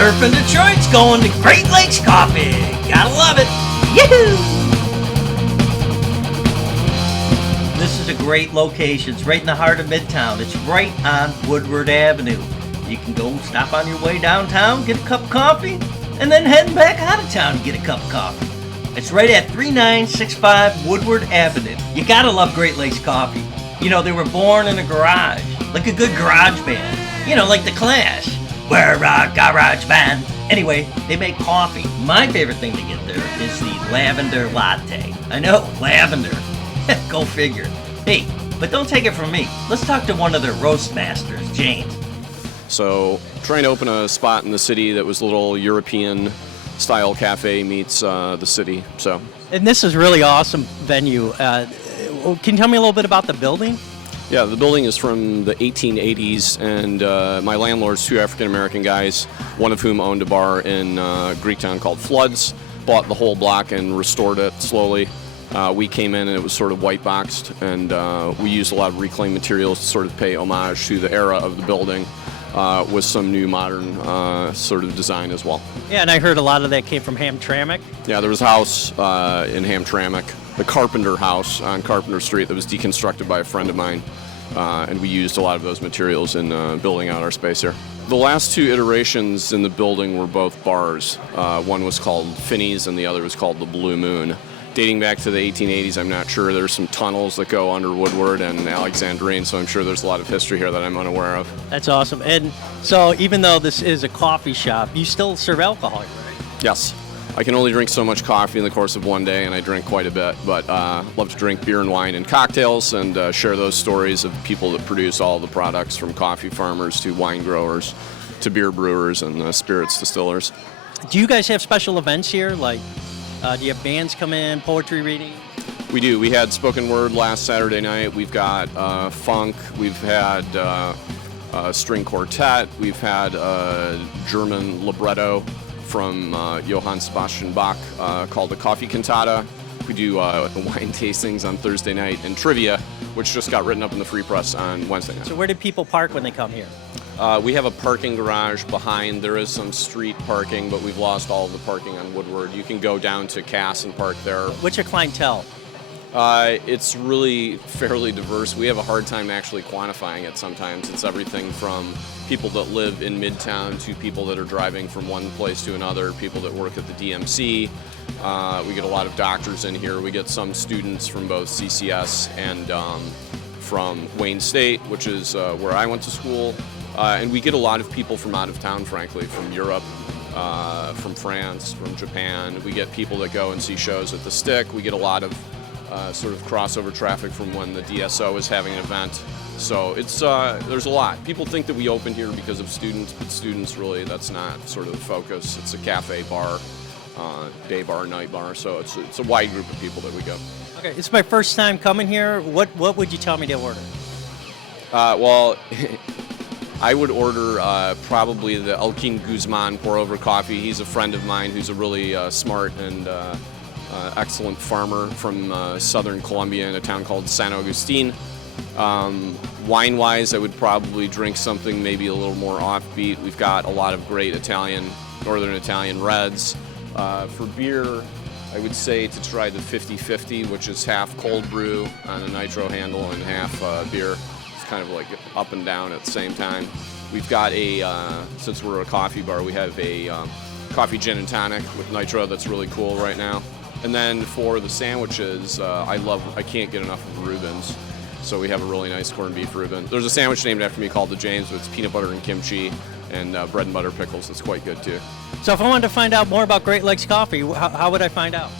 Surfing Detroit's going to Great Lakes Coffee. Gotta love it. Yahoo! This is a great location. It's right in the heart of Midtown. It's right on Woodward Avenue. You can go stop on your way downtown, get a cup of coffee, and then heading back out of town to get a cup of coffee. It's right at 3965 Woodward Avenue. You gotta love Great Lakes Coffee. You know, they were born in a garage, like a good garage band. You know, like The Clash. We're a garage band. Anyway, they make coffee. My favorite thing to get there is the lavender latte. I know, lavender. Go figure. Hey, but don't take it from me. Let's talk to one of their roast masters, James. So, trying to open a spot in the city that was a little European style cafe meets the city. So, and this is really awesome venue. Can you tell me a little bit about the building? Yeah, the building is from the 1880s, and my landlord's two African-American guys, one of whom owned a bar in Greektown called Floods, bought the whole block and restored it slowly. We came in and it was sort of white boxed, and we used a lot of reclaimed materials to sort of pay homage to the era of the building with some new modern sort of design as well. Yeah, and I heard a lot of that came from Hamtramck. Yeah, there was a house in Hamtramck, the Carpenter House on Carpenter Street that was deconstructed by a friend of mine, and we used a lot of those materials in building out our space here. The last two iterations in the building were both bars. One was called Finney's and the other was called the Blue Moon. Dating back to the 1880s, I'm not sure. There's some tunnels that go under Woodward and Alexandrine, so I'm sure there's a lot of history here that I'm unaware of. That's awesome. And so even though this is a coffee shop, you still serve alcohol, right? Yes. I can only drink so much coffee in the course of one day, and I drink quite a bit, but love to drink beer and wine and cocktails and share those stories of people that produce all the products, from coffee farmers to wine growers to beer brewers and spirits distillers. Do you guys have special events here? Like, do you have bands come in, poetry reading? We do. We had spoken word last Saturday night. We've got funk. We've had string quartet. We've had German libretto from Johann Sebastian Bach called the Coffee Cantata. We do wine tastings on Thursday night, and trivia, which just got written up in the Free Press on Wednesday night. So where do people park when they come here? We have a parking garage behind. There is some street parking, but we've lost all of the parking on Woodward. You can go down to Cass and park there. What's your clientele? It's really fairly diverse. We have a hard time actually quantifying it sometimes. It's everything from people that live in Midtown to people that are driving from one place to another, people that work at the DMC. We get a lot of doctors in here. We get some students from both CCS and from Wayne State, which is where I went to school. And we get a lot of people from out of town, frankly, from Europe, from France, from Japan. We get people that go and see shows at the Stick. We get a lot of sort of crossover traffic from when the DSO is having an event. So it's there's a lot. People think that we open here because of students, but students really, that's not sort of the focus. It's a cafe bar, day bar, night bar. So it's a wide group of people that we go. Okay, it's my first time coming here. What would you tell me to order? Well, I would order probably the Elkin Guzman pour-over coffee. He's a friend of mine who's a really smart and excellent farmer from southern Colombia in a town called San Agustin. Wine-wise, I would probably drink something maybe a little more offbeat. We've got a lot of great Northern Italian reds. For beer, I would say to try the 50-50, which is half cold brew on a nitro handle and half beer. It's kind of like up and down at the same time. We've got since we're a coffee bar, we have a coffee gin and tonic with nitro that's really cool right now. And then for the sandwiches, I can't get enough of Reuben's. So we have a really nice corned beef Reuben. There's a sandwich named after me called the James, but it's peanut butter and kimchi and bread and butter pickles. It's quite good too. So if I wanted to find out more about Great Lakes Coffee, how would I find out?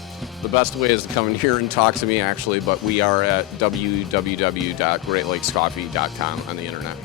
The best way is to come in here and talk to me, actually, but we are at www.greatlakescoffee.com on the internet.